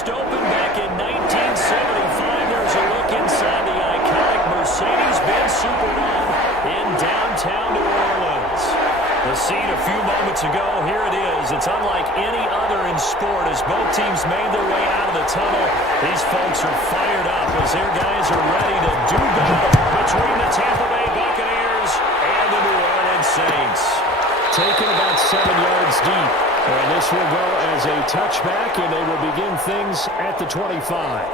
first opened back in 1975. There's a look inside the iconic Mercedes-Benz Superdome in downtown New Orleans. The scene a few moments ago, here it is. It's unlike any other in sport as both teams made their way out of the tunnel. These folks are fired up as their guys are ready to do battle between the Tampa Bay Buccaneers and the New Orleans Saints. Taken about 7 yards deep. And this will go as a touchback, and they will begin things at the 25.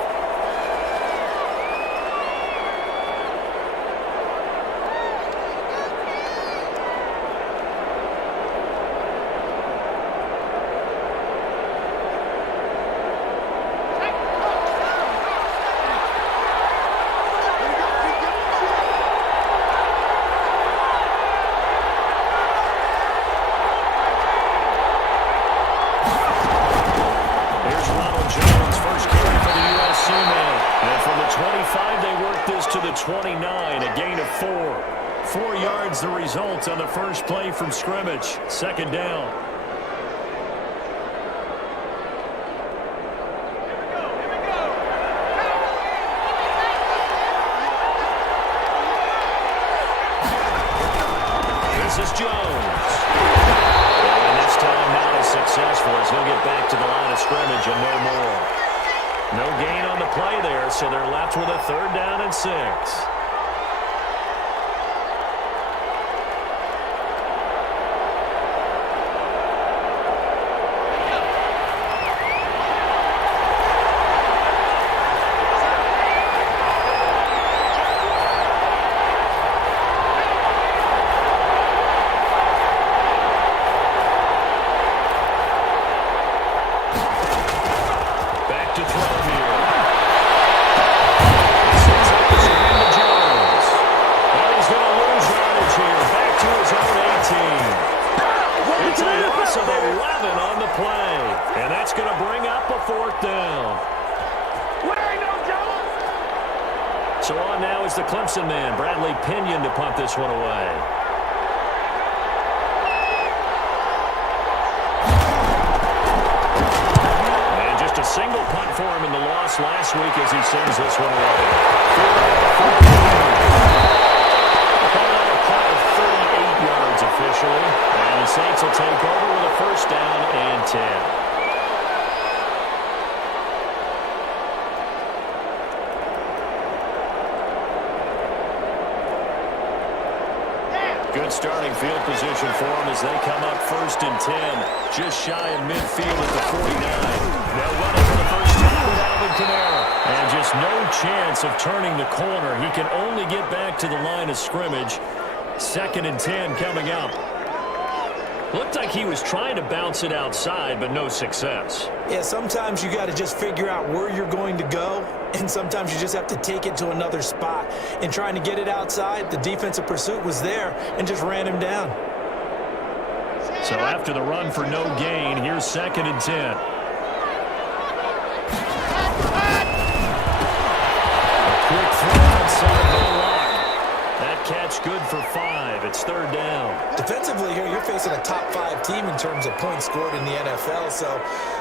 To the 29, a gain of 4. 4 yards the result on the first play from scrimmage. Second down. This is Jones. And this time not as successful as he'll get back to the line of scrimmage and no more. No gain on the play there, so they're left with a 3rd down and 6. Back to throw here. Sets up the screen to Jones. And he's going to lose yardage here. Back to his own 18. It's a loss of 11 on the play. And that's going to bring up a 4th down. So on now is the Clemson man, Bradley Pinion, to punt this one away. A single punt for him in the loss last week as he sends this one away. A punt of 38 yards officially. And the Saints will take over with a 1st down and 10. Good starting field position for them as they come up 1st and 10. Just shy of midfield at the 49. They'll run it for the first time with Alvin Kamara. And just no chance of turning the corner. He can only get back to the line of scrimmage. 2nd and 10 coming up. Looked like he was trying to bounce it outside, but no success. Yeah, sometimes you got to just figure out where you're going to go, and sometimes you just have to take it to another spot. And trying to get it outside, the defensive pursuit was there and just ran him down. So after the run for no gain, here's 2nd and 10. Quick throw outside the lock. That catch good for 5. It's 3rd down. Defensively here, you're facing a top 5 team in terms of points scored in the NFL. So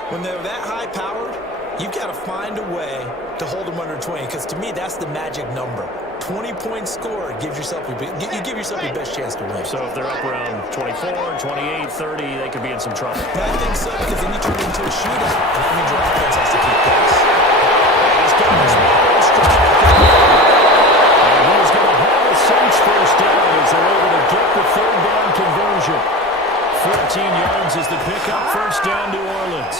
when they're that high-powered, you've got to find a way to hold them under 20. Because to me, that's the magic number. 20 points scored gives yourself you give yourself your best chance to win. So if they're up around 24, 28, 30, they could be in some trouble. I think so, because then you turn it into a shootout. And that means your offense has to keep pace. He's got his ball strike. And he's going to have a Saints 1st down as they're able to get the 3rd down conversion. 14 yards is the pickup. 1st down, New Orleans.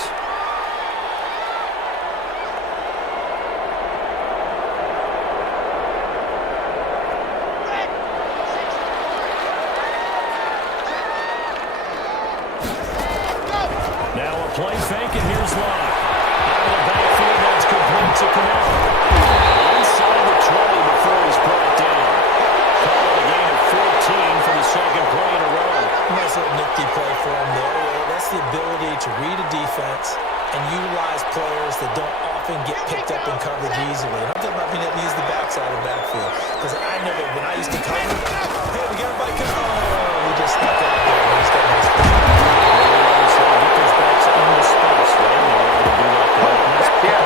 Play fake, and here's Locke. Out of the backfield, that's complete to Kamara. Inside the 20 before he's brought down. Call it a gain of 14 for the 2nd play in a row. Nice little nifty play for him there. That's the ability to read a defense and utilize players that don't often get picked up in coverage easily. And I'm talking about being able to use the backside of the backfield. Because I know that when I used to cover, hey, we got everybody coming. Oh, we just stuck out there. And he's got nice play. Get those backs into space, right? They're able to do that.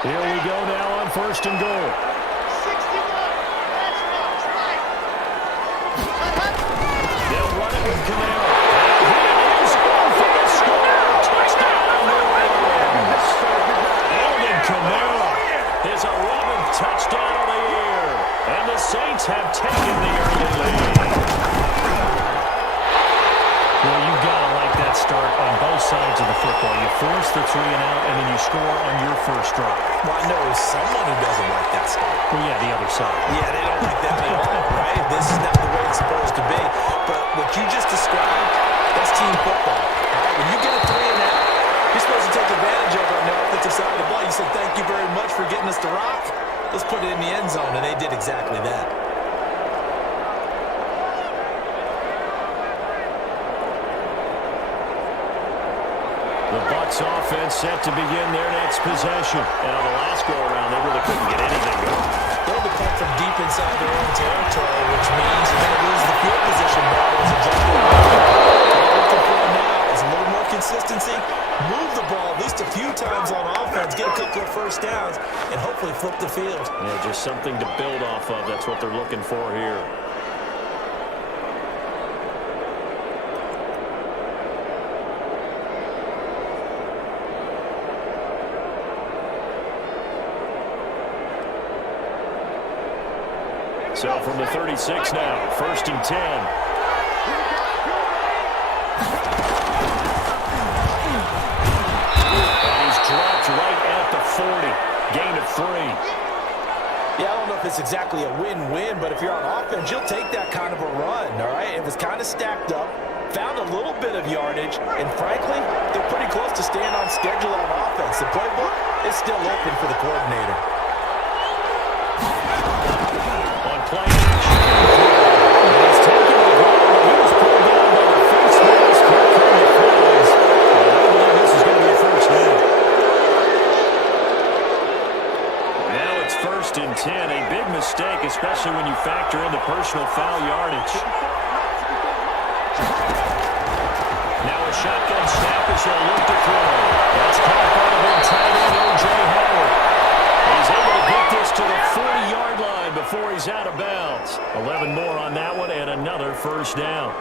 Here we go now on 1st and goal. 61. That's right. They'll run it with Camaro. And he is going for the score. Touchdown, New Orleans. Alvin Kamara, his 11th touchdown of the year. And the Saints have taken the early lead. Well, you've got to like that start on both sides of the football. You force the 3 and out, and then you score on your first drive. Well, I know someone who doesn't like that start. Well, yeah, the other side. Yeah, they don't like that at all, right? This is not the way it's supposed to be. But what you just described, that's team football. All right? When you get a 3 and out, you're supposed to take advantage of it on the offensive side of the ball. You said, thank you very much for getting us to rock. Let's put it in the end zone, and they did exactly that. The Bucs offense set to begin their next possession. And on the last go-around, they really couldn't get anything going. They'll be pumped from deep inside their own territory, which means you're going to lose the field position battles and jump the ball. What we're looking for now is a little more consistency. Move the ball at least a few times on offense, get a couple of first downs, and hopefully flip the field. Yeah, just something to build off of. That's what they're looking for here. So from the 36 now, 1st and 10. And he's dropped right at the 40. Gain of 3. Yeah, I don't know if it's exactly a win-win, but if you're on offense, you'll take that kind of a run, all right? It was kind of stacked up, found a little bit of yardage, and frankly, they're pretty close to staying on schedule on offense. The playbook is still open for the coordinator. Play action. And he's taken the ground, but he was pulled down by the face mask. Here come the flags. And I believe this is going to be a first down. Now it's 1st and 10. A big mistake, especially when you factor in the personal foul yardage. Now a shotgun snap as they'll look to throw. That's caught by the big tight end, O.J. Howard. He's able to get this to the 40-yard line before he's out of bounds. 11 more on that one and another first down.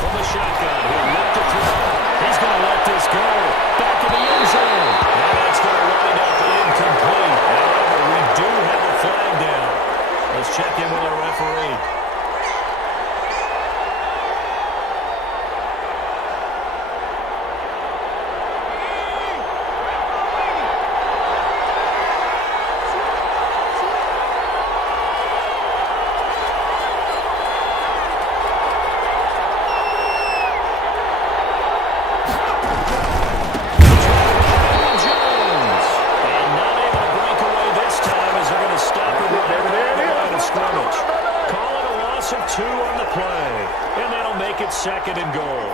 From the shotgun, he'll look to throw. He's going to let this go. Back in the end zone. And that's going to wind up incomplete. However, we do have a flag down. Let's check in with our referee. Second and goal.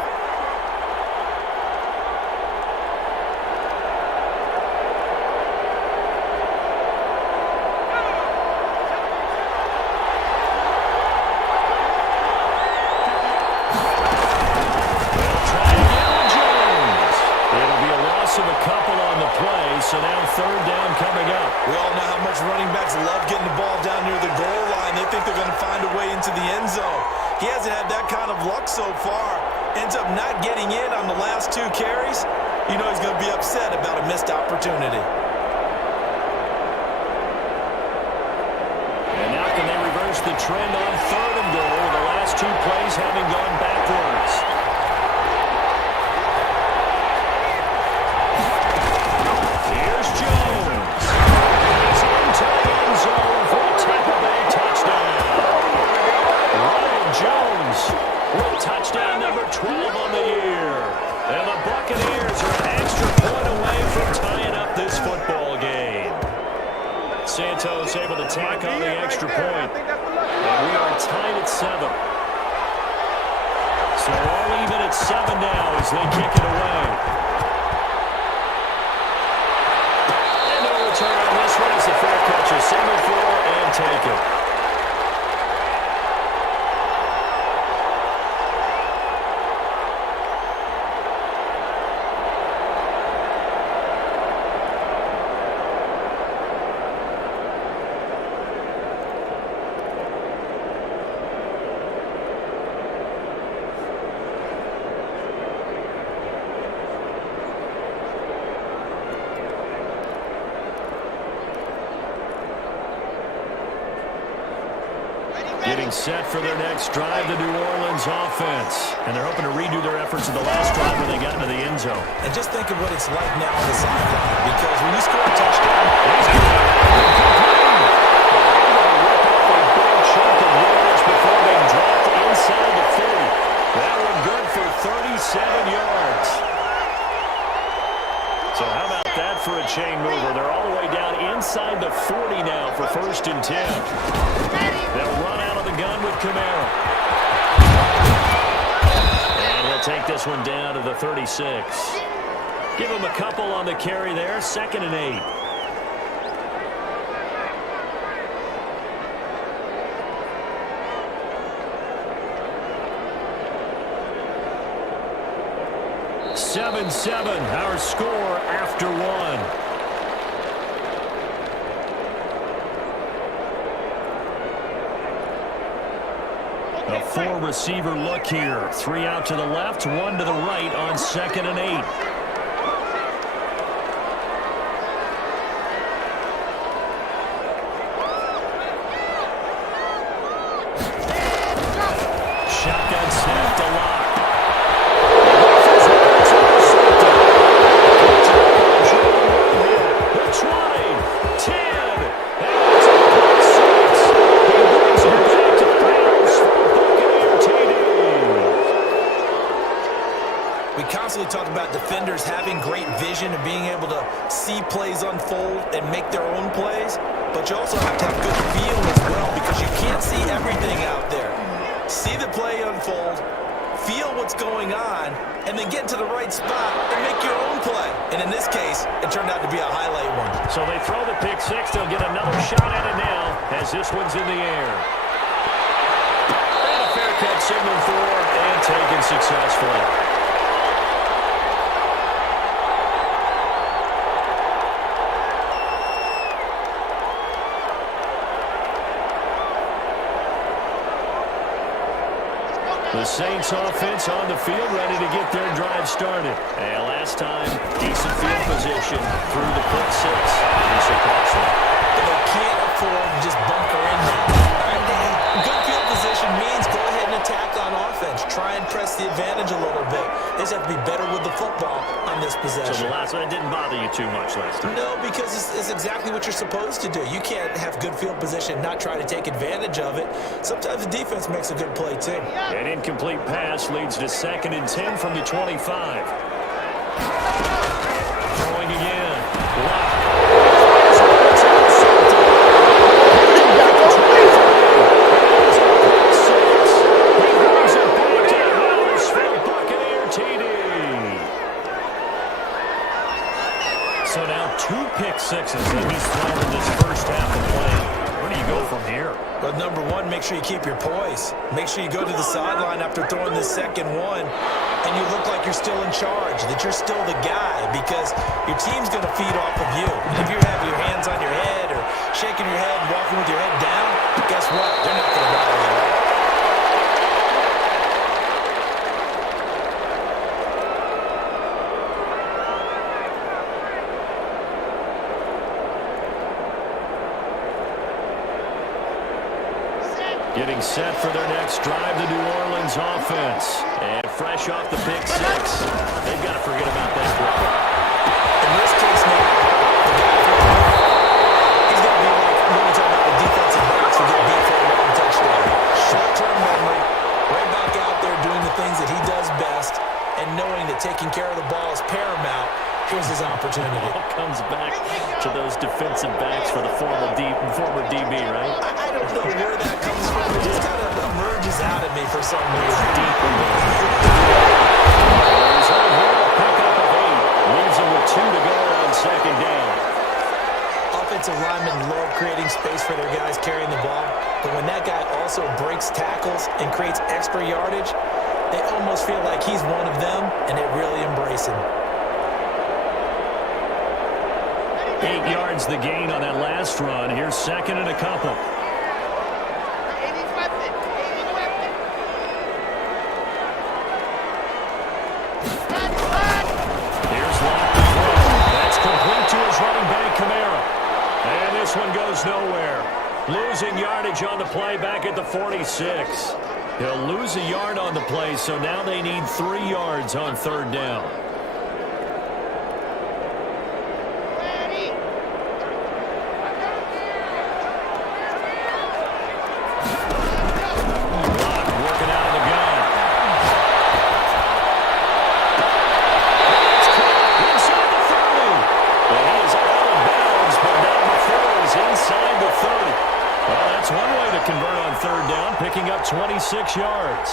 Of a couple on the play, so now 3rd down coming up. We all know how much running backs love getting the ball down near the goal line. They think they're going to find a way into the end zone. He hasn't had that kind of luck so far. Ends up not getting in on the last 2 carries. You know he's going to be upset about a missed opportunity. And now can they reverse the trend on 3rd and goal with the last 2 plays having gone backwards? Touchdown number 12 on the year. And the Buccaneers are an extra point away from tying up this football game. Santos able to tack on the extra point. And we are tied at 7. So all even at 7 now as they kick it away. And no return on this one as the fair catch is signaled for and taken. Getting set for their next drive, the New Orleans offense. And they're hoping to redo their efforts in the last drive when they got into the end zone. And just think of what it's like now on the sideline, because when you score a touchdown, He's going to rip off a big chunk of yards before being dropped inside the 40. That one good for 37 yards. So how about that for a chain mover? They're all the way down inside the 40 now for 1st and 10. They'll run out of the gun with Kamara. And he'll take this one down to the 36. Give him a couple on the carry there. 2nd and 8. Seven, our score after one. A 4-receiver look here. 3 out to the left, 1 to the right on 2nd and 8. Shotgun snap to Lock. Talk about defenders having great vision and being able to see plays unfold and make their own plays, but you also have to have good feel as well, because you can't see everything out there. See the play unfold, feel what's going on, and then get to the right spot and make your own play. And in this case, it turned out to be a highlight one. So they throw the pick six. They'll get another shot at it now as this one's in the air. And a fair catch signal for and taken successfully. The Saints offense on the field, ready to get their drive started. And last time, decent field position through the pick six. They can't afford to just bunker in now. Good field position means go ahead and attack on offense. Try and press the advantage a little bit. They just have to be better with the football on this possession. So the last one didn't bother you too much last time? No, because it's exactly what you're supposed to do. You can't have good field position, not try to take advantage of it. Sometimes the defense makes a good play too. An incomplete pass leads to 2nd and 10 from the 25. Throwing again. Lock. So now 2 pick sixes that he's thrown in this first half of play. Where do you go from here? But number one, make sure you keep your poise. Make sure you go to the sideline after throwing the second one, and you look like you're still in charge, that you're still the guy, because your team's going to feed off of you. If you have your hands on your head or shaking your head and walking with your head down, guess what? They're not going to rally at all. Getting set for their next drive, the New Orleans offense. And fresh off the pick six, they've got to forget about that quickly. In this case, Nate, he's going to be like when we talk about the defensive backs who get beat for a long touchdown. Short-term memory, right back out there doing the things that he does best, and knowing that taking care of the ball is paramount. Here's his opportunity. All comes back to those defensive backs for the former DB, right? I don't know where that comes from. It just kind of emerges out of me for some reason. Deep in there. He's on here, a pickup of 8. Leaves him with 2 to go on 2nd down. Offensive linemen love creating space for their guys carrying the ball, but when that guy also breaks tackles and creates extra yardage, they almost feel like he's one of them, and they really embrace him. 8 yards the gain on that last run. Here's 2nd and a couple. Here's Lock to throw. That's complete to his running back, Kamara. And this one goes nowhere. Losing yardage on the play back at the 46. He'll lose a yard on the play, so now they need 3 yards on third down. Convert on third down, picking up 26 yards.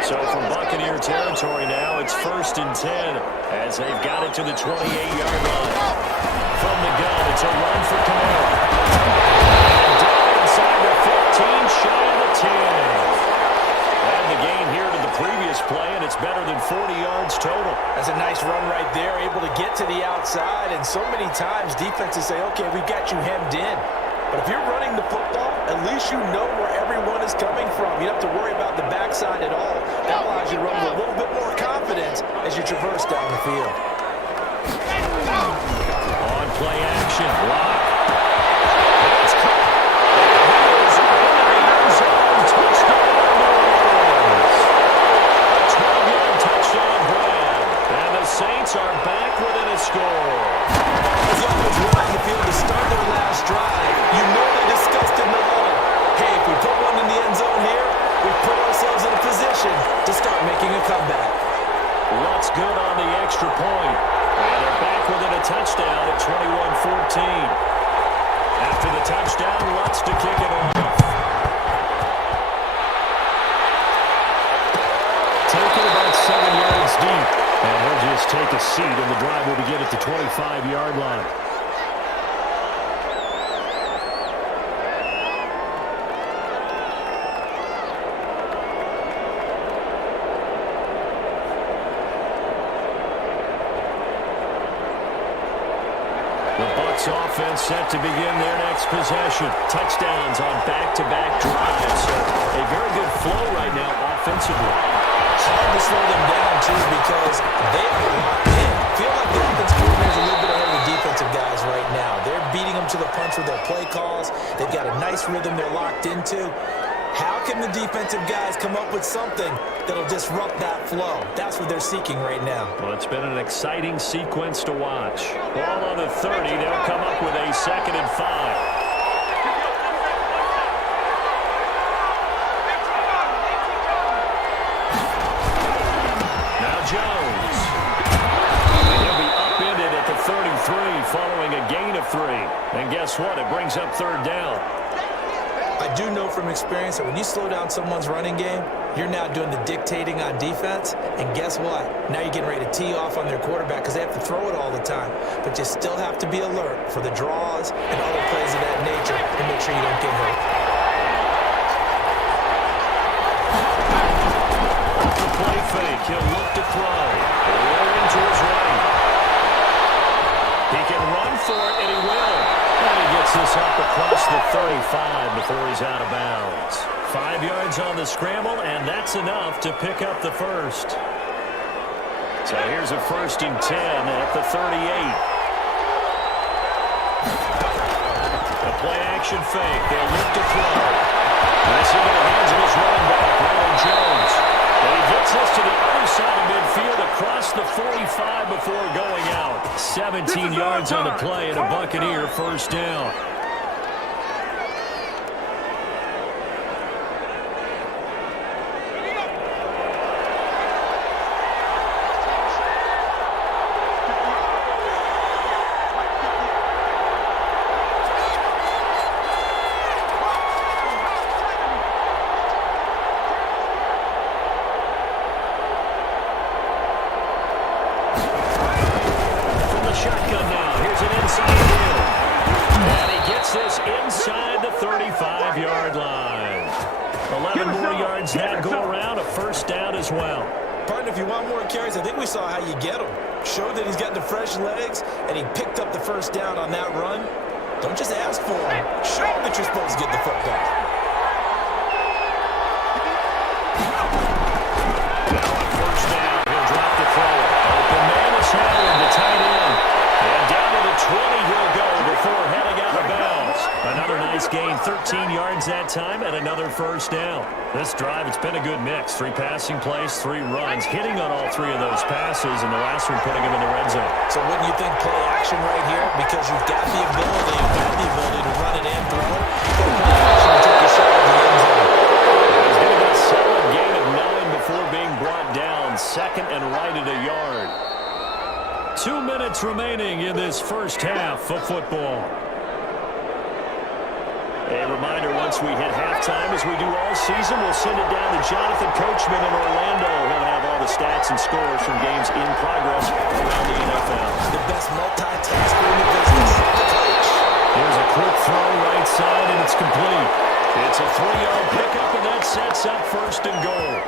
So from Buccaneer territory now, it's 1st and 10 as they've got it to the 28-yard line. From the gun, it's a run for Kamara. And down inside the 15, shy of the 10. And the gain here to the previous play, and it's better than 40 yards total. That's a nice run right there, able to get to the outside. And so many times defenses say, okay, we've got you hemmed in. But if you're running the football, at least you know where everyone is coming from. You don't have to worry about the backside at all. That allows you to run with a little bit more confidence as you traverse down the field. On play action, Lock. Saints are back within a score. As long as we're on the field to start their last drive, you know they discussed in the huddle. Hey, if we put one in the end zone here, we put ourselves in a position to start making a comeback. Lutz good on the extra point. And they're back within a touchdown at 21-14. After the touchdown, Lutz to kick it off. Taking about 7 yards deep. And he'll just take a seat, and the drive will begin at the 25-yard line. The Bucs offense set to begin their next possession. Touchdowns on back-to-back drives. So a very good flow right now offensively. Hard to slow them down, too, because they are locked in. Feel like the offense coordinator is a little bit ahead of the defensive guys right now. They're beating them to the punch with their play calls. They've got a nice rhythm they're locked into. How can the defensive guys come up with something that'll disrupt that flow? That's what they're seeking right now. Well, it's been an exciting sequence to watch. Ball on the 30. They'll come up with a 2nd and 5. Jones. And he'll be upended at the 33 following a gain of 3. And guess what? It brings up third down. I do know from experience that when you slow down someone's running game, you're now doing the dictating on defense. And guess what? Now you're getting ready to tee off on their quarterback because they have to throw it all the time. But you still have to be alert for the draws and other plays of that nature to make sure you don't get hurt. Play fake. He'll look to throw. Rolling to his right. He can run for it, and he will. And he gets this up across the 35 before he's out of bounds. 5 yards on the scramble, and that's enough to pick up the first. So here's a 1st and 10 at the 38. A play action fake. They'll look to throw. That's into the hands of his running back, Ronald Jones. And he gets this to the other side of midfield across the 45 before going out. 17 yards on the play and a Buccaneer first down. Inside the 35-yard line. 11 more yards that go around, a first down as well. Partner, if you want more carries, I think we saw how you get him. Showed that he's got the fresh legs, and he picked up the first down on that run. Don't just ask for him. Show him that you're supposed to get the football. 15 yards that time and another first down. This drive, it's been a good mix. 3 passing plays, 3 runs, hitting on all 3 of those passes, and the last one putting him in the red zone. So wouldn't you think play action right here? Because you've got the ability to run it and throw it. Play action and take a shot at the end zone. He's going to get a solid gain of 9 before being brought down. Second and right at a yard. 2 minutes remaining in this first half of football. A reminder, once we hit halftime, as we do all season, we'll send it down to Jonathan Coachman in Orlando. He'll have all the stats and scores from games in progress around the NFL. The best multitasker in the business. Coach. Here's a quick throw right side, and it's complete. It's a 3-yard pickup, and that sets up first and goal.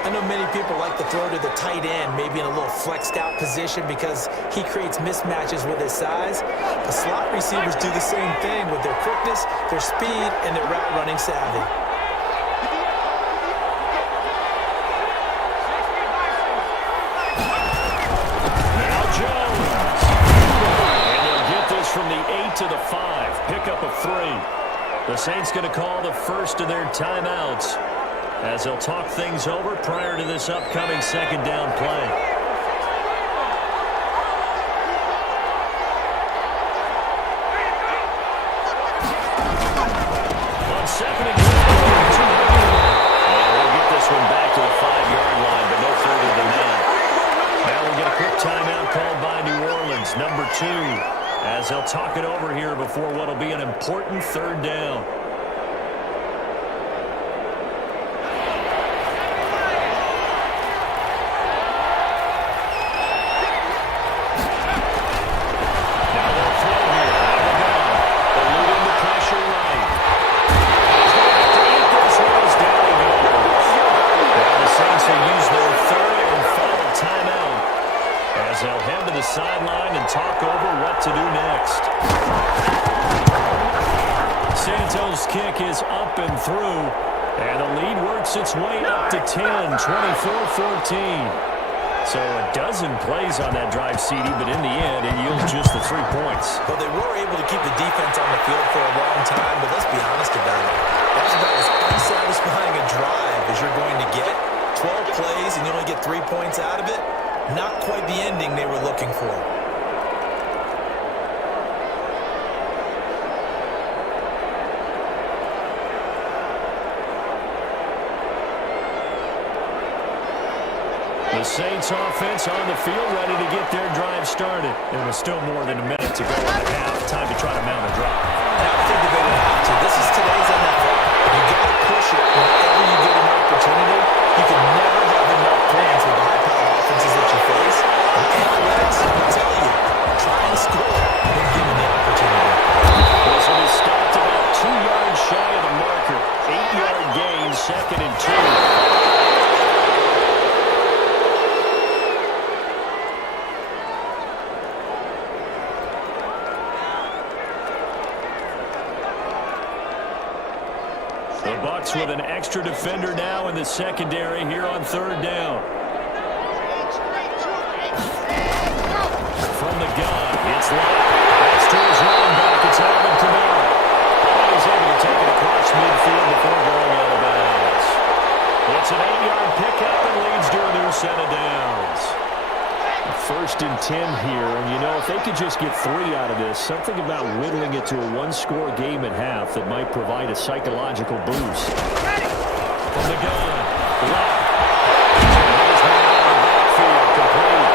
I know many people like to throw to the tight end, maybe in a little flexed out position because he creates mismatches with his size. The slot receivers do the same thing with their quickness, their speed, and their route running savvy. Now Jones. And they'll get this from the 8 to the 5. Pickup of 3. The Saints going to call the first of their timeouts as they'll talk things over prior to this upcoming second down play. On second and goal, and we'll get this one back to the 5-yard line, but no further than that. Now we'll get a quick timeout called by New Orleans, number 2, as they'll talk it over here before what will be an important third down. Sideline and talk over what to do next. Santos' kick is up and through, and the lead works its way up to 10, 24-14. So a dozen plays on that drive, CD, but in the end, it yields just the 3 points. Well, they were able to keep the defense on the field for a long time, but let's be honest about it. That's about as unsatisfying a drive as you're going to get. 12 plays and you only get 3 points out of it. Not quite the ending they were looking for. The Saints offense on the field ready to get their drive started. There was still more than a minute to go in the half. Time to try to mount a drive. I think they're going to have to. This is today's NFL. You got to push it whenever you get an opportunity. You can never have enough points with the high-powered offenses that you face. And analytics will tell you, try and score when given the opportunity. This one is stopped about 2 yards shy of the marker. 8-yard gain, second and 2. The Bucs with an extra defender now in the secondary here on third down. From the gun, it's Lott. That's to his running back. It's Alvin Kamara. And he's able to take it across midfield before going out of bounds. It's an 8-yard pickup and leads to a new set of downs. First and 10 here, and you know, if they could just get 3 out of this, something about whittling it to a 1-score game at half that might provide a psychological boost. From the gun, Lott. There's one out of the backfield, complete.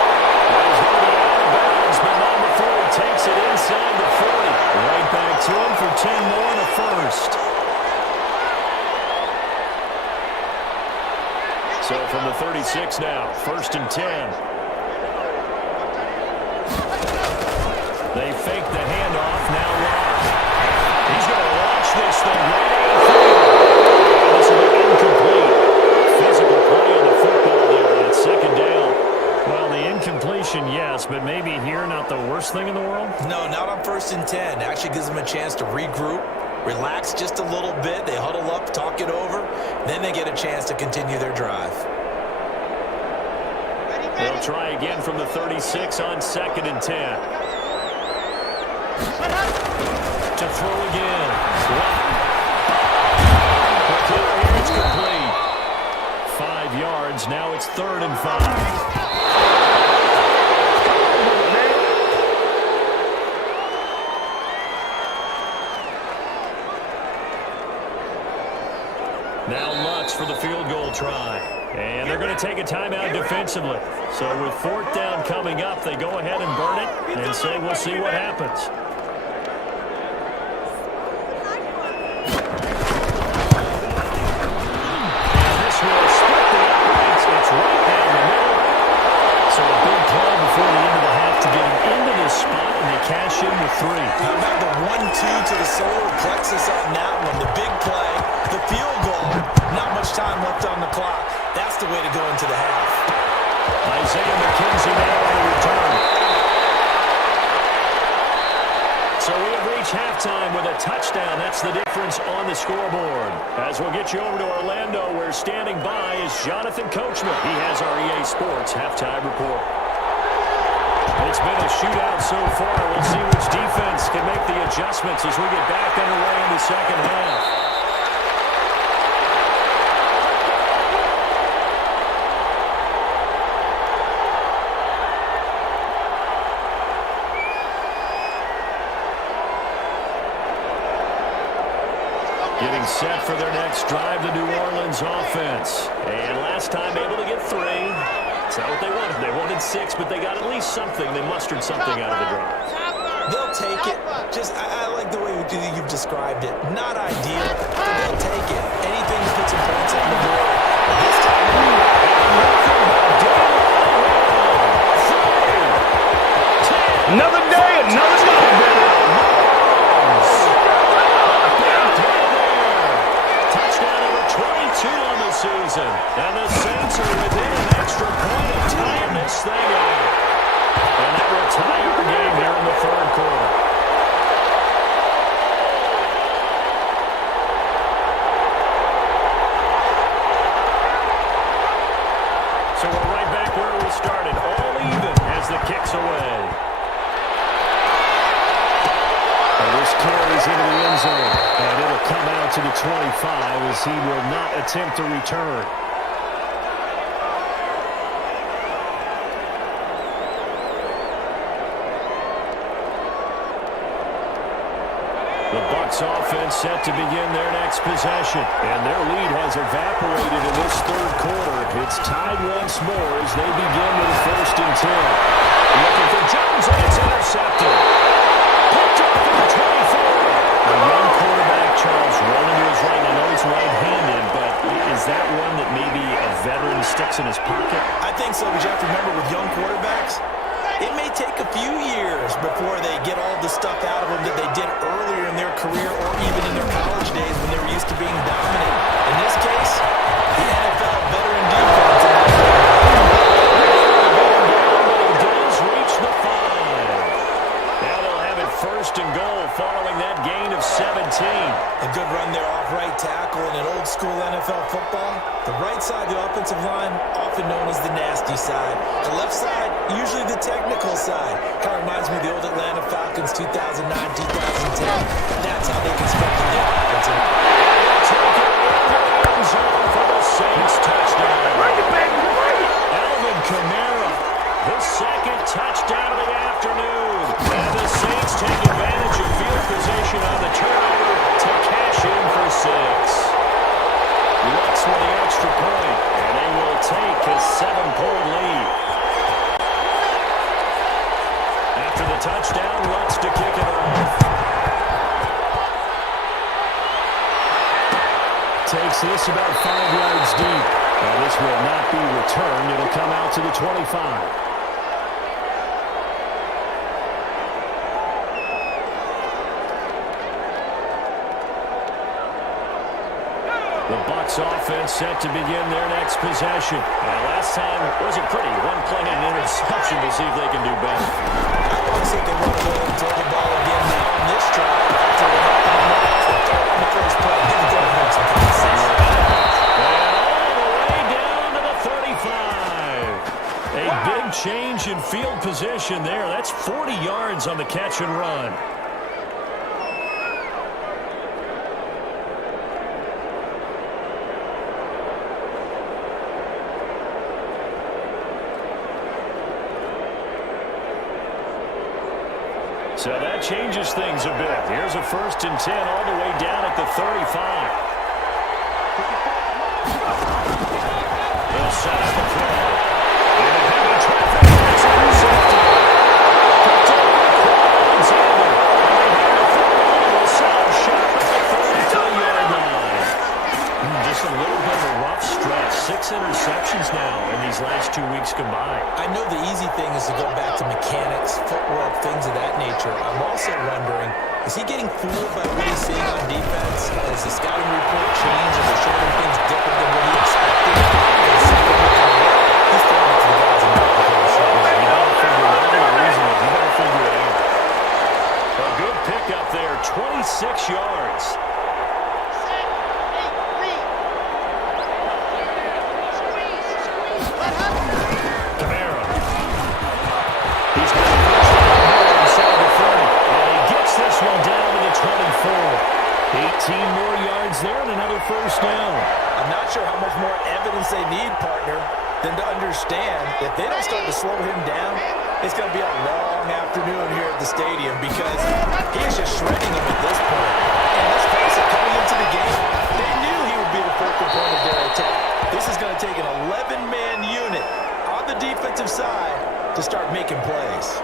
He's going to be out of bounds, but not before he takes it inside the 40. Right back to him for 10 more and a first. So from the 36 now, first and 10. They fake the handoff, now Lott. He's going to launch this thing right downfield. This will be incomplete. Physical play on the football there, and it's second down. Well, the incompletion, yes, but maybe here not the worst thing in the world? No, not on first and 10. It actually gives them a chance to regroup, relax just a little bit. They huddle up, talk it over. Then they get a chance to continue their drive. They'll try again from the 36 on second and 10. To throw again. Lott. 5 yards. Now it's 3rd and 5. Now Lutz for the field goal try. And they're going to take a timeout defensively. So with 4th down coming up, they go ahead and burn it and say we'll see what happens. And this will split the uprights. It's right down the middle. So a big play before the end of the half to get him into this spot, and they cash in with 3. How about the 1-2 to the solar plexus on that one? The big play, the field goal, not much time left on the clock. That's the way to go into the half. Isaiah McKenzie now on the return. So we have reached halftime with a touchdown. That's the difference on the scoreboard. As we'll get you over to Orlando, where standing by is Jonathan Coachman. He has our EA Sports halftime report. It's been a shootout so far. We'll see which defense can make the adjustments as we get back underway in the second half. Getting set for their next drive, the New Orleans offense. And last time able to get 3. That's not what they wanted. They wanted 6, but they got at least something. They mustered something out of the drive. They'll take it. I like the way you've described it. Not ideal, but they'll take it. Anything to put some points on the board. This time, another day, another day, baby. Touchdown number 22 on the season. And the Saints are within an extra point of tying this thing up. And that will tie our game here in the 3rd quarter. So we're right back where we started. All even as the kick's away. And this carries into the end zone. And it'll come out to the 25 as he will not attempt to return. The Bucs offense set to begin their next possession. And their lead has evaporated in this 3rd quarter. It's tied once more as they begin with a 1st and 10. Looking for Jones, and it's intercepted. Picked up at the 24. A young quarterback, Charles, rolling to his right. I know he's right-handed, but is that one that maybe a veteran sticks in his pocket? I think so, but you have to remember with young quarterbacks, it may take a few years before they get all the stuff out of them that they did earlier in their career or even in their college days when they were used to being dominant. In this case, the NFL veteran defense. Does reach the 5. Now they'll have it 1st and goal following that gain of 17. A good run there off right tackle in an old school NFL football. The right side of the offensive line, often known as the nasty side. The left side, usually the technical side. Kind of reminds me of the old Atlanta Falcons 2009, 2010. That's how they constructed their offense. Take it in the end zone for the Saints touchdown. Alvin Kamara, his 2nd touchdown of the afternoon. And the Saints take advantage of field position on the turnover to cash in for 6. Lutz with the extra point, and they will take a 7-point lead. After the touchdown, Lutz to kick it off. Takes this about 5 yards deep. And this will not be returned. It'll come out to the 25. The Bucs offense set to begin their next possession. And last time wasn't pretty. One play and an interception to see if they can do better. I want to see if they want to throw the ball again now on this drive. After what happened in the first play. Give the quarterback some consistency. And all the way down to the 35. A big change in field position there. That's 40 yards on the catch and run. So that changes things a bit. Here's a 1st and 10 all the way down at the 35. They'll set up the throw. In a heavy traffic. It's intercepted. Picked up by Alexander. And they have the football. A sound shot at the 32-yard line. Just a little bit of a rough stretch. 6 interceptions now in these last 2 weeks combined. I know the easy thing is to go back to mechanics, footwork, things of that nature. I'm also wondering, is he getting fooled by what he's seeing on defense? Has the scouting report changed? Is it showing things different than what he expected? He's throwing it to the guys in the position. You got to figure whatever the reason is. You got to figure it out. A good pickup there, 26 yards. This one down to the 24. 18 more yards there and another 1st down. I'm not sure how much more evidence they need, partner, than to understand if they don't start to slow him down, it's going to be a long afternoon here at the stadium because he is just shredding them at this point. And let's face it, coming into the game, they knew he would be the focal point of their attack. This is going to take an 11-man unit on the defensive side to start making plays.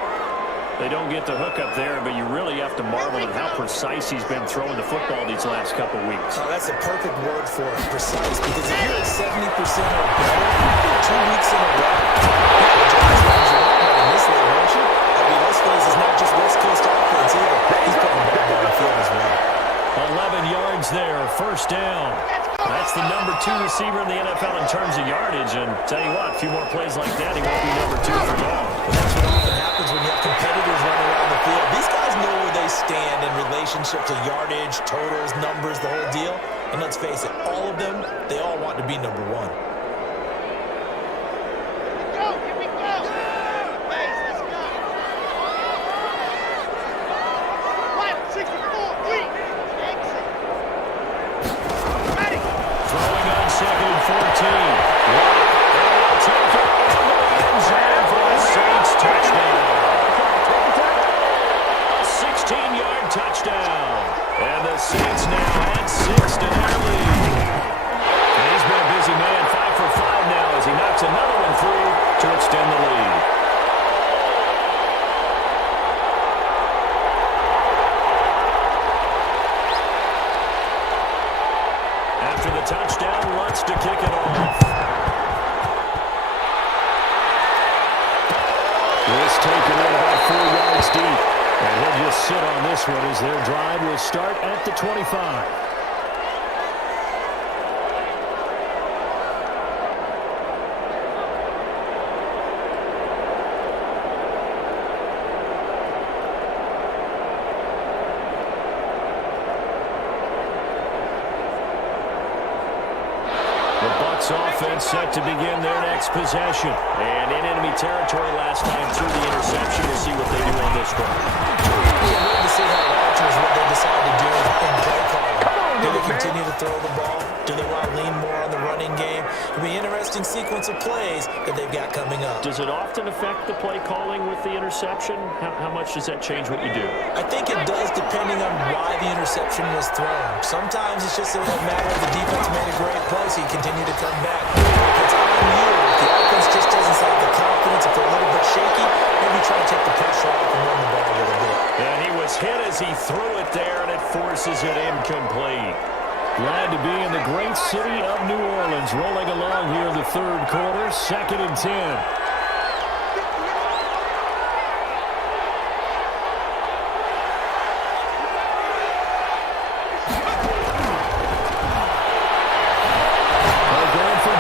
They don't get the hook up there, but you really have to marvel at how precise he's been throwing the football these last couple weeks. Oh, that's a perfect word for it, precise, because if you're at 70% or better 2 weeks in a row, the Giants fans are running this way, aren't you? I mean, let's face it, it's not just West Coast offense either. He's putting the ball down the field as well. 11 yards there, 1st down. That's the number 2 receiver in the NFL in terms of yardage, and tell you what, a few more plays like that, he won't be number 2 for long. That's what often happens when you have competitors running around the field. These guys know where they stand in relationship to yardage, totals, numbers, the whole deal. And let's face it, all of them, they all want to be number 1. Here we go. Base, let's go. 5, 64, 3. Exit. Ready. Throwing on 2nd and 14. They'll take it into the end zone for a Saints touchdown. A 16-yard touchdown. And the Saints now at 6 to their lead. And he's been a busy man, 5 for 5 now as he knocks another one through to extend the lead. After the touchdown, wants to kick it off. This taken in about 4 yards deep. And he'll just sit on this one as their drive will start at the 25. Offense set to begin their next possession. And in enemy territory last time through the interception. We'll see what they do on this one. Yeah, we'll to see how it alters what they decide to do in play calling. Do they continue to throw the ball? Do they want to lean more on the running game? It'll be an interesting sequence of plays that they've got coming up. Does it often affect the play calling with the interception? How much does that change what you do? I think it does depending on why the interception was thrown. Sometimes it's just a matter of the defense made a great play, so you continue to come back. If it's on you, if the offense just doesn't have the confidence, if they're a little bit shaky, maybe try to take the pressure off and run the ball a little bit. And he was hit as he threw it there, and it forces it incomplete. Glad to be in the great city of New Orleans, rolling along here in the 3rd quarter, 2nd and 10.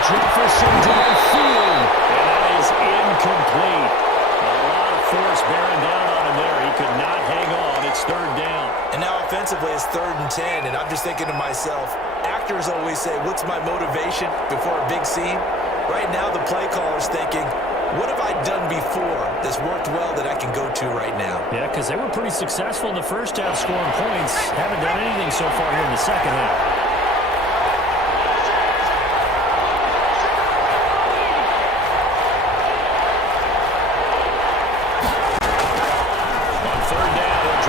Jefferson downfield, and that is incomplete. A lot of force bearing down on him there. He could not hang on. It's 3rd down. And now offensively it's 3rd and 10, and I'm just thinking to myself, actors always say, what's my motivation before a big scene? Right now the play caller's thinking, what have I done before that's worked well that I can go to right now? Yeah, because they were pretty successful in the first half scoring points. Haven't done anything so far here in the second half. On 3rd down,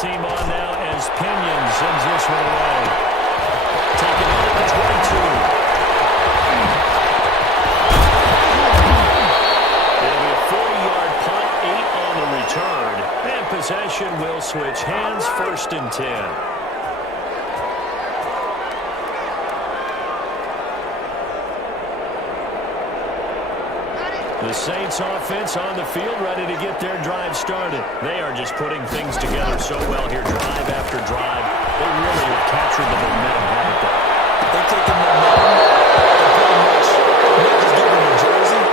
team on now as Pinion sends this one away. Taking it at the 22. It'll be a 40-yard punt, 8 on the return. And possession will switch hands, 1st and 10. The Saints offense on the field, ready to get their drive started. They are just putting things together so well here, drive after drive. They really have captured the momentum, haven't they? They've taken momentum and pretty much not just given them a jersey,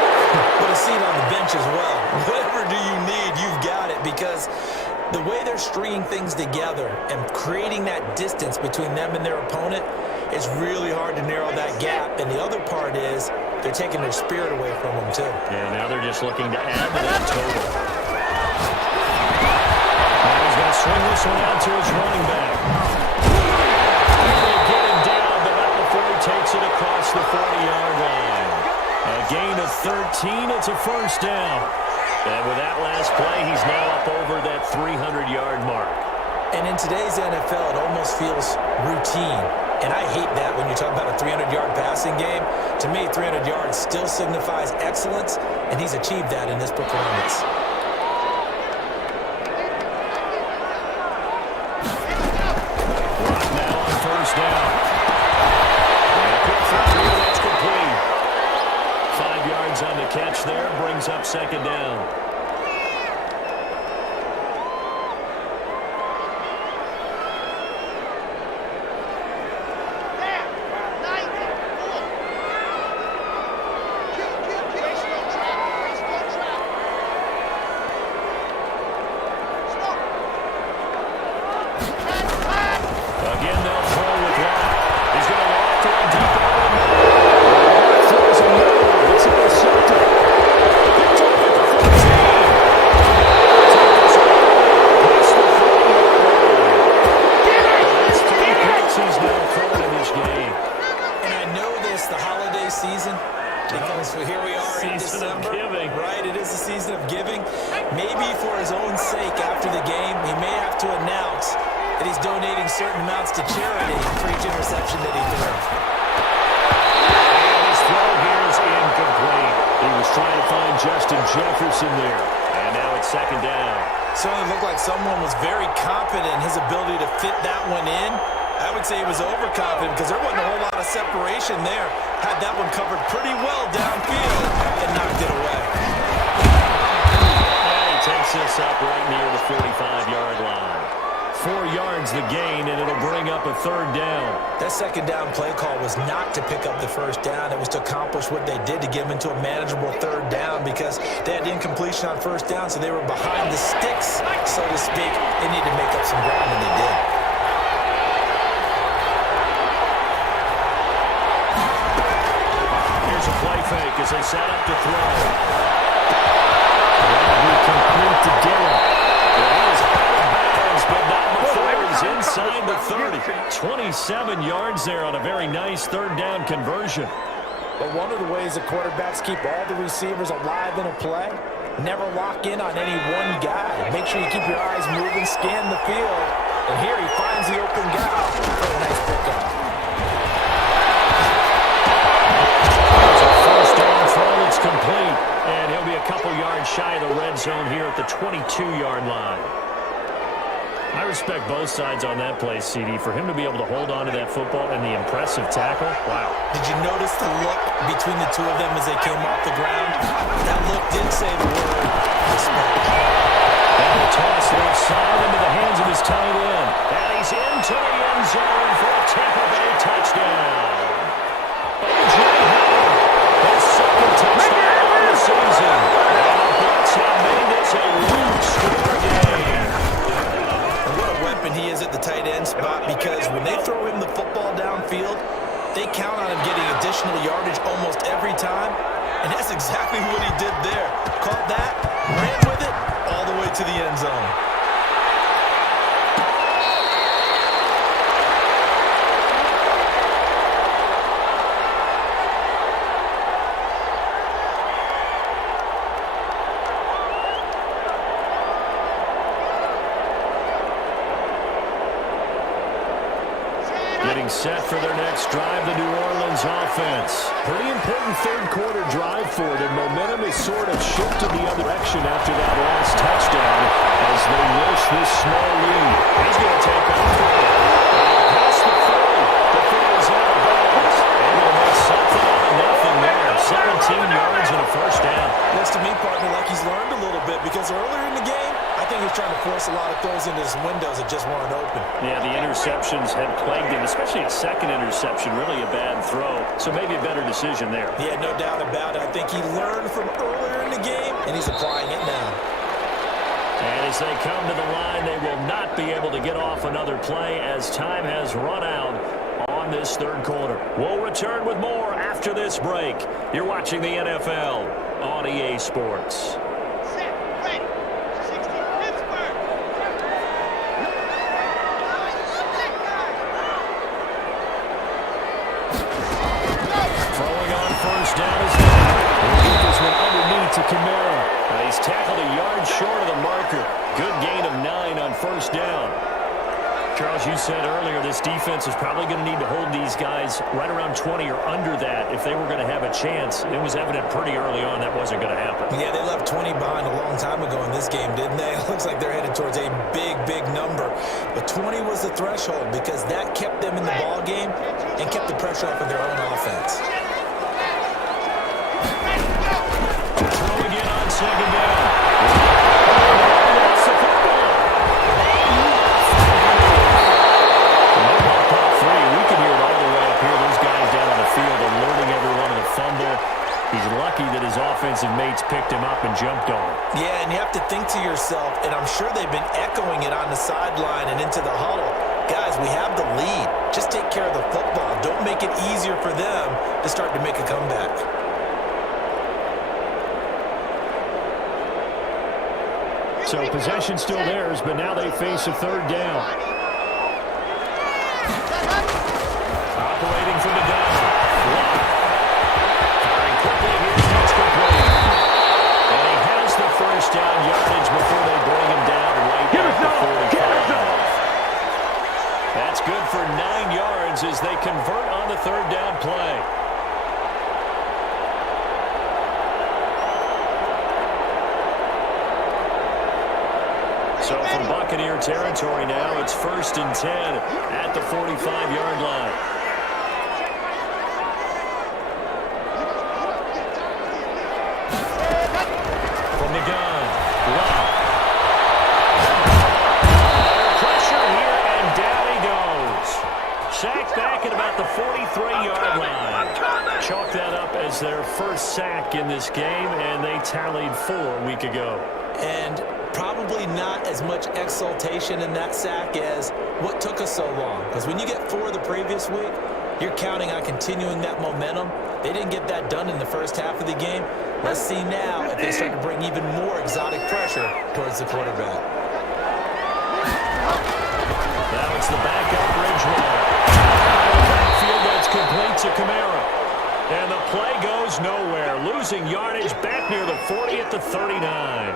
but a seat on the bench as well. Whatever do you need, you've got it, because the way they're stringing things together and creating that distance between them and their opponent, it's really hard to narrow that gap. And the other part is they're taking their spirit away from them, too. Yeah, now they're just looking to add to that total. Now he's going to swing this one out to his running back. They get him down, but not before he takes it across the 40-yard line. A gain of 13, it's a 1st down. And with that last play, he's now up over that 300-yard mark. And in today's NFL, it almost feels routine. And I hate that when you talk about a 300-yard passing game. To me, 300 yards still signifies excellence, and he's achieved that in this performance. Rock now on 1st down. And a quick throw here, that's complete. 5 yards on the catch there, brings up 2nd down. Certainly looked like someone was very confident in his ability to fit that one in. I would say he was overconfident because there wasn't a whole lot of separation there. Had that one covered pretty well downfield and knocked it away. And he takes this up right near the 45-yard line. 4 yards the gain, and it'll bring up a 3rd down. That 2nd down play call was not to pick up the 1st down. It was to accomplish what they did to get them into a manageable 3rd down because they had incompletion on 1st down, so they were behind the sticks, so to speak. They needed to make up some ground, and they did. Here's a play fake as they set up to throw. That'll be complete to Dillon. It is out of bounds, but not before he's inside the 30. 27 yards there on a very nice 3rd down conversion. But one of the ways the quarterbacks keep all the receivers alive in a play, never lock in on any one guy. Make sure you keep your eyes moving, scan the field. And here he finds the open guy for a nice pickup. It's a 1st down throw that's complete. And he'll be a couple yards shy of the red zone here at the 22-yard line. I respect both sides on that play, CD. For him to be able to hold on to that football and the impressive tackle, wow. Did you notice the look between the two of them as they came off the ground? That look did say the word respect. And a toss left side into the hands of his tight end. And he's into the end zone for a Tampa Bay touchdown. O.J. Howard, his 2nd touchdown of the season. And the Bucs have made this a one-score game. What a weapon he is at the tight end spot, because when they throw him the football downfield, they count on him getting additional yardage almost every time, and that's exactly what he did there. Caught that, ran with it, all the way to the end zone. set for their next drive, the New Orleans offense. Pretty important third-quarter drive for them. Momentum is sort of shifted the other direction after that last touchdown as they wish this small lead. He's going to take off for it. Past the 40. The 40 is out of bounds. Able to make something out of nothing there. 17 yards and a first down. Looks to me, partner, like he's learned a little bit because earlier in the game, I think he's trying to force a lot of throws into his windows that just weren't open. Yeah, the interceptions had plagued him, especially a second interception, really a bad throw. So maybe a better decision there. Yeah, no doubt about it. I think he learned from earlier in the game, and he's applying it now. And as they come to the line, they will not be able to get off another play as time has run out on this third quarter. We'll return with more after this break. You're watching the NFL on EA Sports. Set, ready. 60, Pittsburgh. Throwing on first down is down. This one underneath to Kamara. He's tackled a yard short of the marker. Good gain of 9 on first down. Charles, you said earlier this defense is probably going to need to hold these guys right around 20 or under that if they were going to have a chance. It was evident pretty early on that wasn't going to happen. Yeah, they left 20 behind a long time ago in this game, didn't they? It looks like they're headed towards a big, big number. But 20 was the threshold because that kept them in the ball game and kept the pressure off of their own offense. Throw again on second down. He's lucky that his offensive mates picked him up and jumped on him. Yeah, and you have to think to yourself, and I'm sure they've been echoing it on the sideline and into the huddle. Guys, we have the lead. Just take care of the football. Don't make it easier for them to start to make a comeback. So possession still theirs, but now they face a third down. Operating from the down. Firing quickly, here's what's complete. And he has the first down yardage before they bring him down right at the 45. That's good for 9 yards as they convert on the third down play. So from Buccaneer territory now, it's 1st and 10 at the 45-yard line. From the gun, Love. Pressure here, and down he goes. Sacked back at about the 43-yard line. Chalk that up as their first sack in this game, and they tallied 4 a week ago. And probably not as much exultation in that sack as what took us so long. Because when you get 4 the previous week, you're counting on continuing that momentum. They didn't get that done in the first half of the game. Let's see now if they start to bring even more exotic pressure towards the quarterback. Now it's the backup Bridgewater. Backfield that's complete to Kamara. And the play goes nowhere. Losing yardage back near the 40 at the 39.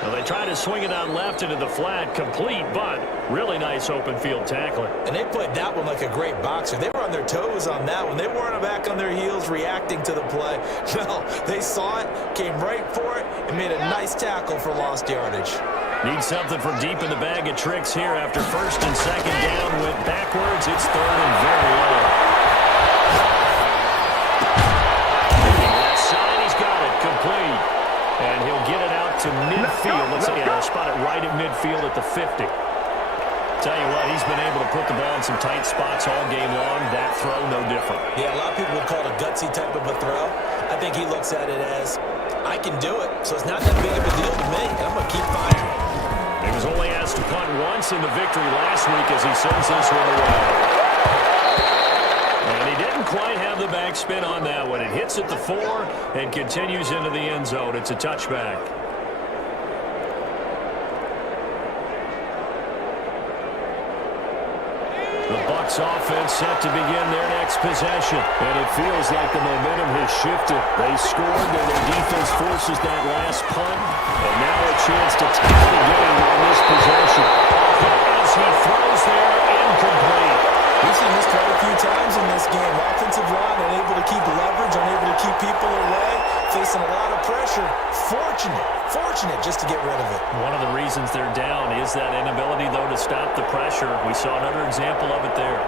Well, they try to swing it out left into the flat, complete, but really nice open field tackling. And they played that one like a great boxer. They were on their toes on that one. They weren't back on their heels reacting to the play. No, they saw it, came right for it, and made a nice tackle for lost yardage. Need something from deep in the bag of tricks here after 1st and 2nd down went backwards. It's 3rd and very low. That side, he's got it, complete. And he'll get it out to midfield. Let's say he'll spot it right at midfield at the 50. Tell you what, he's been able to put the ball in some tight spots all game long. That throw, no different. Yeah, a lot of people would call it a gutsy type of a throw. I think he looks at it as, I can do it, so it's not that big of a deal to me. I'm going to keep fighting. He was only asked to punt once in the victory last week as he sends this one away. And he didn't quite have the backspin on that one. It hits at the 4 and continues into the end zone. It's a touchback. The Bucs offense set to begin their next possession. And it feels like the momentum has shifted. They scored, and their defense forces that last punt. And now a chance to tie the game on this possession. As he throws there, incomplete. We've seen this quite a few times in this game. Offensive line unable to keep leverage, unable to keep people away, facing a lot of pressure. Fortunate just to get rid of it. One of the reasons they're down is that inability, though, to stop the pressure. We saw another example of it there.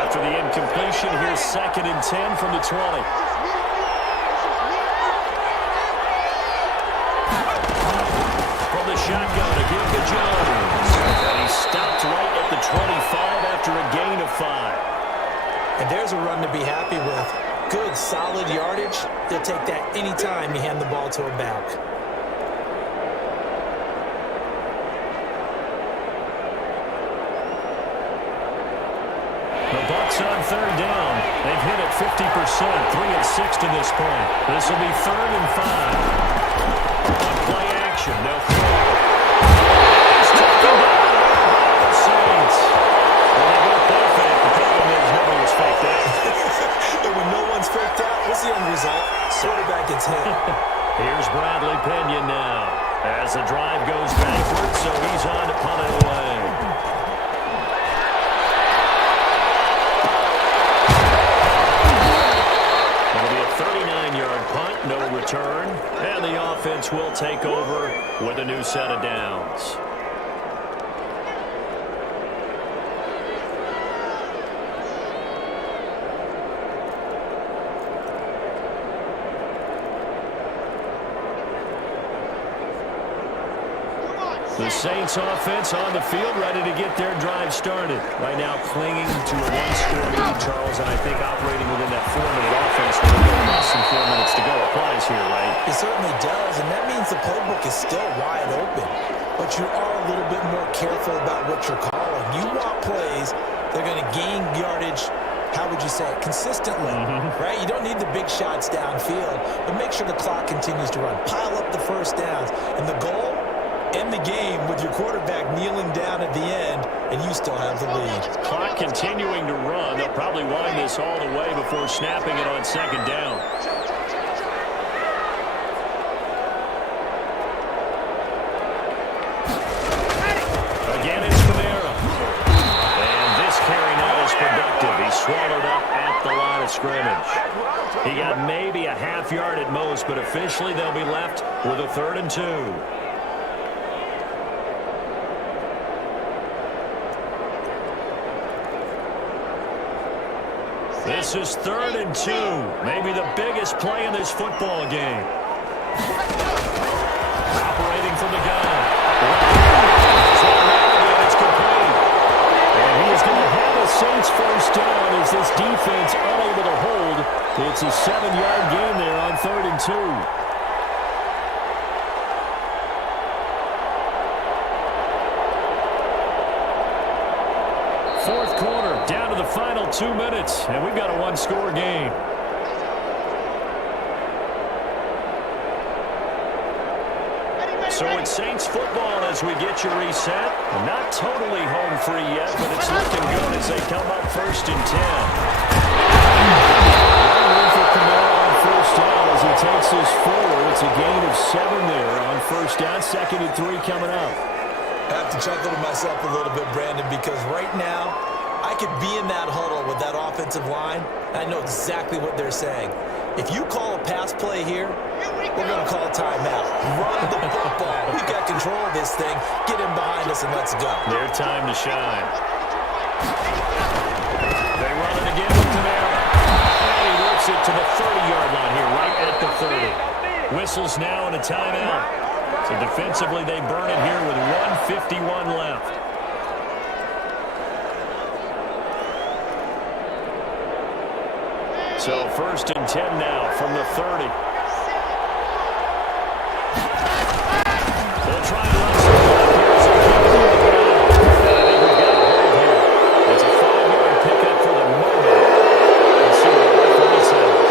After the incompletion, here's 2nd and 10 from the 20. From the shotgun, a give to Jones. And he stopped right at the 25 after a gain of 5. And there's a run to be happy with. Good, solid yardage. They'll take that anytime you hand the ball to a back. The Bucs on 3rd down. They've hit it 50%, 3 of 6 to this point. This will be 3rd and 5. On play action, they'll throw. He's taken down by the Saints. Well, they got their fake. The problem is nobody was faked out. And when no one's faked out, what's the end result? Quarterback gets hit. Here's Bradley Pinion now. As the drive goes backwards, so he's on to punt it away. No return, and the offense will take over with a new set of downs. The Saints offense on the field, ready to get their drive started. Right now clinging to a one-score lead, Charles, and I think operating within that 4-minute offense with less than 4 minutes to go applies here, right? It certainly does, and that means the playbook is still wide open. But you are a little bit more careful about what you're calling. You want plays, they're going to gain yardage, how would you say it, consistently, right? You don't need the big shots downfield, but make sure the clock continues to run. Pile up the first downs, and the goal, end the game with your quarterback kneeling down at the end, and you still have the lead. Clock continuing to run. They'll probably wind this all the way before snapping it on 2nd down. Again, it's Kamara. And this carry now is productive. He's swallowed up at the line of scrimmage. He got maybe a half yard at most, but officially they'll be left with a 3rd and 2. This is 3rd and 2. Maybe the biggest play in this football game. Operating from the gun. It's complete. And he is going to have a Saints first down as this defense unable to hold. It's a 7-yard gain there on 3rd and 2. Fourth quarter, down to the final 2 minutes, and we've got a one-score game. So it's Saints football as we get you reset. Not totally home free yet, but it's looking good as they come up 1st and 10. Room for Kamara on 1st down as he takes this forward. It's a gain of 7 there on 1st down. 2nd and 3 coming up. I have to chuckle to myself a little bit, Brandon, because right now I could be in that huddle with that offensive line, and I know exactly what they're saying. If you call a pass play here, we're going to call a timeout. Run the football. We've got control of this thing. Get in behind us and let's go. Their time to shine. They run it again with Kamara. And he works it to the 30-yard line here, right at the 30. Whistles now and a timeout. So defensively, they burn it here with 1:51 left. So 1st and 10 now from the 30. They'll try and run some clock here as they keep it on the ground. And I think we've got a hold here. It's a 5-yard pickup for the moment. Let's see what the referee says.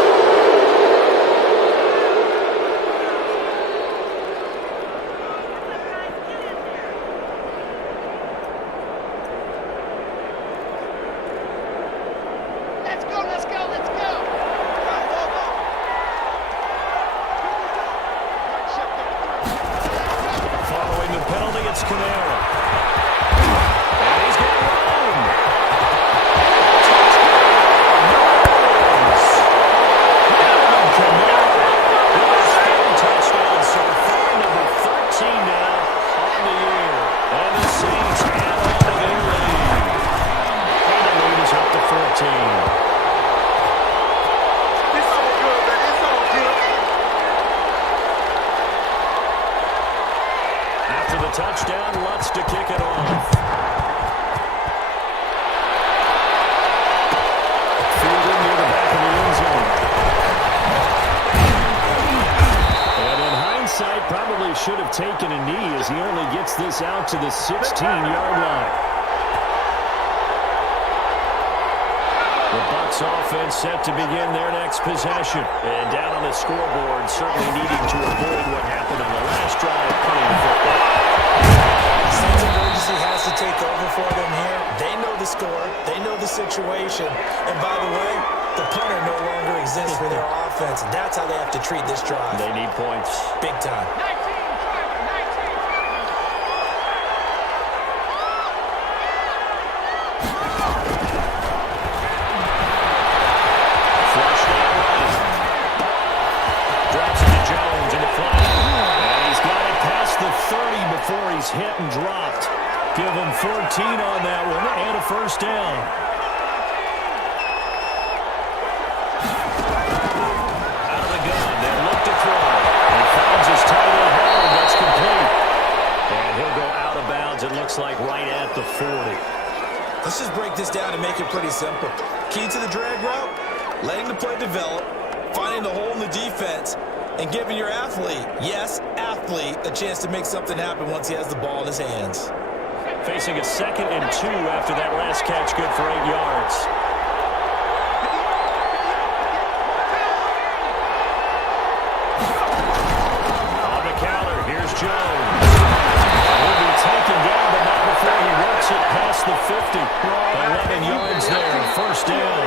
touchdown. Lutz to kick it off. Fielded near the back of the end zone. And in hindsight, probably should have taken a knee as he only gets this out to the 16-yard line. The Bucs offense set to begin their next possession. And down on the scoreboard, certainly needing to avoid what happened on the last drive, punting the football. Sense of urgency has to take over for them here. They know the score. They know the situation. And by the way, the punter no longer exists for their offense. And that's how they have to treat this drive. They need points. Big time. 19. Before he's hit and dropped. Give him 14 on that one and a first down. Out of the gun, they look to throw. He finds his tight end Howard. That's complete. And he'll go out of bounds, it looks like, right at the 40. Let's just break this down and make it pretty simple. Key to the drag route, letting the play develop, finding the hole in the defense, and giving your athlete, yes, athlete, a chance to make something happen once he has the ball in his hands. Facing a 2nd and 2 after that last catch, good for 8 yards. On the counter, here's Jones. He'll be taken down, but not before he works it past the 50. 11 yards there, first down.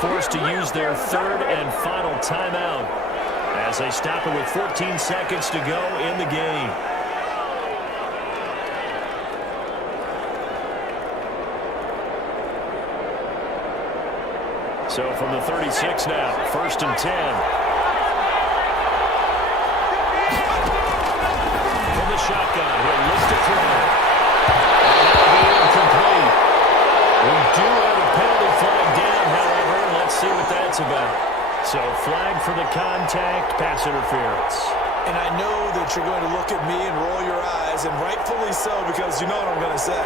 Forced to use their 3rd and final timeout as they stop it with 14 seconds to go in the game. So from the 36 now, 1st and 10. From the shotgun, he'll look to throw. And that'll be incomplete. We do have a penalty flag down, however. Let's see what that's about. So flag for the contact, pass interference. And I know that you're going to look at me and roll your eyes, and rightfully so, because you know what I'm going to say.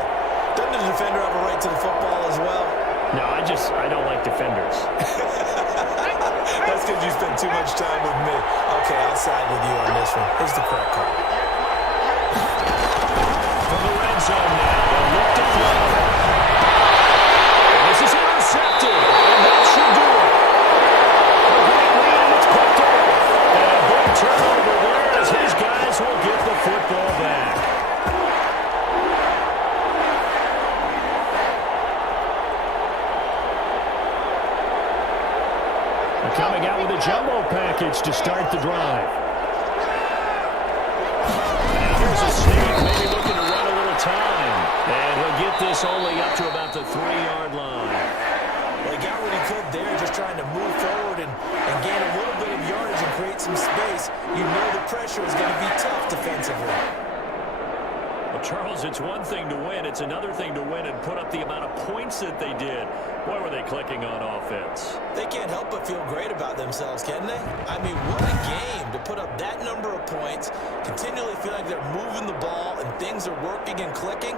Doesn't the defender have a right to the football as well? No, I don't like defenders. That's because you spend too much time with me. Okay, I'll side with you on this one. Here's the correct call. From the red zone now, they'll look to throw. And this is intercepted, and that should do it. A great lead, and it's picked off. And a big turnover there as his guys will get the football back. Coming out with a jumbo package to start the drive. And here's a sneak, maybe looking to run a little time. And he'll get this only up to about the 3-yard line. Well, he got what he could there, just trying to move forward and gain a little bit of yardage and create some space. You know the pressure is going to be tough defensively. Well, Charles, it's one thing to win. It's another thing to win and put up the amount of points that they did. Boy, were they clicking on offense. They can't help but feel great about themselves, can they? I mean, what a game to put up that number of points, continually feel like they're moving the ball and things are working and clicking.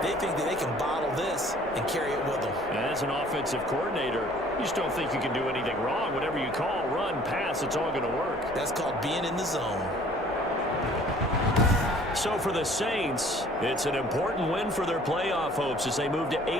They think that they can bottle this and carry it with them. And as an offensive coordinator, you just don't think you can do anything wrong. Whatever you call, run, pass, it's all going to work. That's called being in the zone. So for the Saints, it's an important win for their playoff hopes as they move to 8.